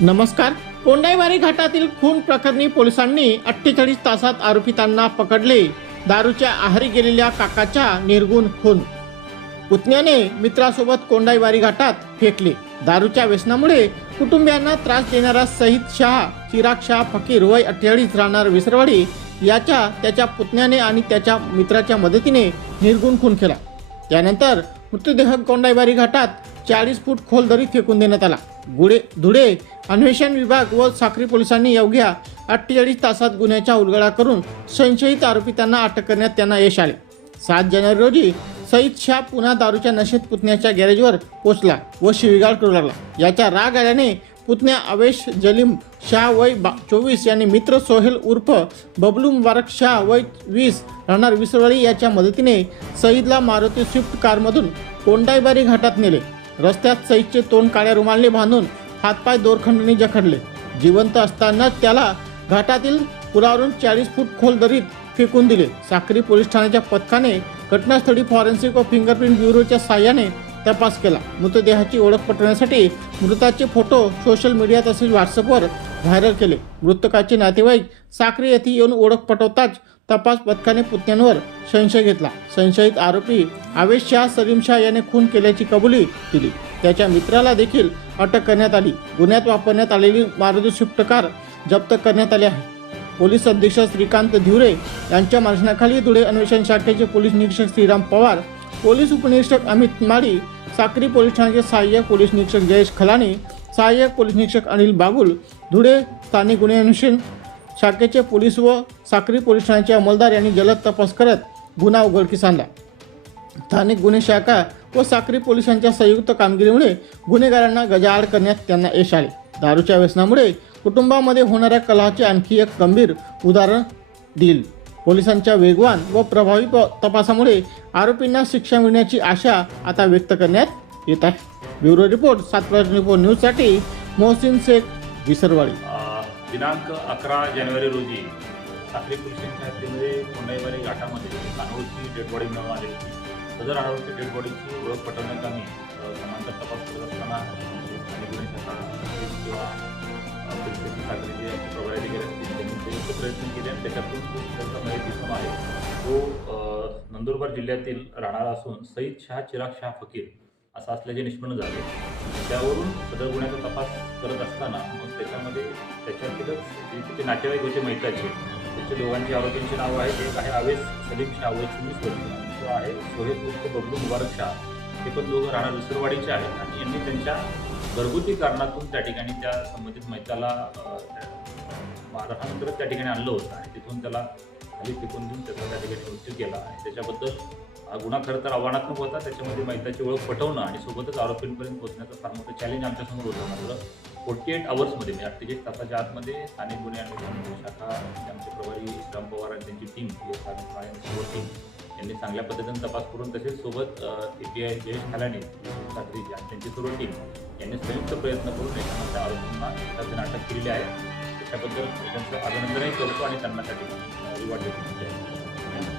नमस्कार. कोंडाईवारी घाटातील खून प्रकरणी पोलिसांनी अठ्ठेचाळीस तासात आरोपितांना पकडले. दारूच्या आहारी गेलेल्या काकाच्या निर्गुण खून. पुतण्याने मित्रासोबत कोंडाईवारी घाटात फेकले. दारूच्या व्यसनामुळे कुटुंबियांना त्रास देणारा सहित शहा चिराग शहा फकीर वय अठ्ठेचाळीस राहणार विसरवाडी याच्या त्याच्या पुतण्याने आणि त्याच्या मित्राच्या मदतीने निर्गुण खून केला. त्यानंतर मृतदेह कोंडाईवारी घाटात चाळीस फूट खोल दरीत फेकून देण्यात आला. गुडे धुळे अन्वेषण विभाग व साक्री पोलिसांनी अवघ्या अठ्ठेचाळीस तासात गुन्ह्याचा उलगडा करून संशयित आरोपितांना अटक करण्यात त्यांना यश आले. सात जानेवारी रोजी सईद शाह पुन्हा दारूच्या नशेत पुतण्याच्या गॅरेजवर पोचला व शिवीगाळ करू लागला. याच्या राग आल्याने पुतण्या अवेश जलीम शाह वय बा चोवीस यांनी मित्र सोहेल उर्फ बबलू मुबारक शाह वय वीस राहणार विसरवाडी याच्या मदतीने सईदला मारुती स्विफ्ट कारमधून कोंडाईबारी घाटात नेले. रस्त्यात सईदचे तोंड काळ्या रुमालने बांधून हातपाय दोरखंडाने जखडले. जिवंत असतानाच त्याला घाटातील पुलावरून चाळीस फूट खोल दरीत फेकून दिले. साक्री पोलीस ठाण्याच्या पथकाने घटनास्थळी फॉरेन्सिक व फिंगरप्रिंट ब्युरोच्या साह्याने तपास केला. मृतदेहाची ओळख पटवण्यासाठी मृताचे फोटो सोशल मीडिया तसेच व्हॉट्सअपवर व्हायरल केले. मृतकाचे नातेवाईक साक्री येथे येऊन ओळख पटवताच तपास पथकाने पुतण्यांवर संशय घेतला. संशयित आरोपी आवेश शाह सलीम शाह याने खून केल्याची कबुली दिली. त्याच्या मित्राला देखील अटक करण्यात आली. गुन्ह्यात वापरण्यात आलेली मारुती स्विफ्ट कार जप्त करण्यात आली आहे. पोलीस अधीक्षक श्रीकांत धिवरे यांच्या मार्गदर्शनाखाली धुळे अन्वेषण शाखेचे पोलीस निरीक्षक श्रीराम पवार पोलीस उपनिरीक्षक अमित माळी साक्री पोलीस ठाण्याचे सहाय्यक पोलीस निरीक्षक जयेश खलाणी सहाय्यक पोलीस निरीक्षक अनिल बागुल धुळे स्थानिक गुन्हे अन्वेषण शाखेचे पोलीस व साक्री पोलीस ठाण्याचे अंमलदार यांनी जलद तपास करत गुन्हा उघडकीस आणला. स्थानिक गुन्हे शाखा व साक्री पोलिसांच्या संयुक्त कामगिरीमुळे गुन्हेगारांना गजाआड करण्यात त्यांना यश आले. दारूच्या व्यसनामुळे कुटुंबामध्ये होणाऱ्या कलाचे आणखी एक गंभीर उदाहरण देईल पोलिसांच्या वेगवान व प्रभावी प- तपासामुळे आरोपींना शिक्षा मिळण्याची आशा आता व्यक्त करण्यात येत आहे. ब्युरो रिपोर्ट सात ट्वेंटी न्यूजसाठी मोहसिन शेख विसरवाडी. दिनांक अकरा जानेवारी रोजी साखरी पोलीस स्टेशनच्या हद्दीमध्ये कोंडाईवारी घाटामध्ये अनोळखी डेड बॉडी मिळून आली होती. सदर अनोळखी डेड बॉडीची ओळख पटवण्यात आम्ही समांतर तपास करत असताना किंवा पोलीस स्टेशन साखरेचे अधिकारी असतील त्यांनी संयुक्त प्रयत्न केले आणि त्याच्यातून त्यांचा त्याचा मयत दिसून आहे तो नंदुरबार जिल्ह्यातील राहणारा असून सईद शाह चिराग शाह फकीर असं असल्याचे निष्पन्न झाले. त्यावरून सदर गुन्ह्याचा तपास करत असताना मग त्याच्यामध्ये त्याच्यातीलच जे त्याचे नातेवाईक होते मैताचे त्याच्या दोघांची आरोपींची नावं आहेत. एक आहे आवेश सलीम शाह वय चोवीस वर्ष आहे सोहेब उर्फ बबलू मुबारक शाह. हे पण दोघं राहणार विसरवाडीचे आहेत आणि यांनी त्यांच्या घरगुती कारणातून त्या ठिकाणी त्या संबंधित मैताला अ, त्या ठिकाणी आणलं होतं आणि तिथून त्याला खाली फेकून देऊन त्याचा त्या ठिकाणी मृत्यू केला आणि त्याच्याबद्दल हा गुन्हा खरं तर आव्हानात्मक होता. त्याच्यामध्ये मैताची ओळख पटवणं आणि सोबतच आरोपींपर्यंत पोहोचण्याचं फार मोठं चॅलेंज आमच्यासमोर होतं. मात्र फोर्टी एट आवर्समध्ये म्हणजे अठ्ठेचाळीस तासाच्या आतमध्ये स्थानिक गुन्हे अन्वेषण शाखा आमचे प्रभारी राम पवार आणि त्यांची टीम सोबत टीम यांनी चांगल्या पद्धतीने तपास करून तसेच सोबत ए पी आय जयेश खालाने साखरीची आणि त्यांची सर्व टीम यांनी संयुक्त प्रयत्न करून याच्यामध्ये आरोपींना एकाच अटक केलेली आहे. त्याबद्दल त्यांचं अभिनंदनही करतो आणि त्यांना त्या ठिकाणी रिवॉर्ड देतो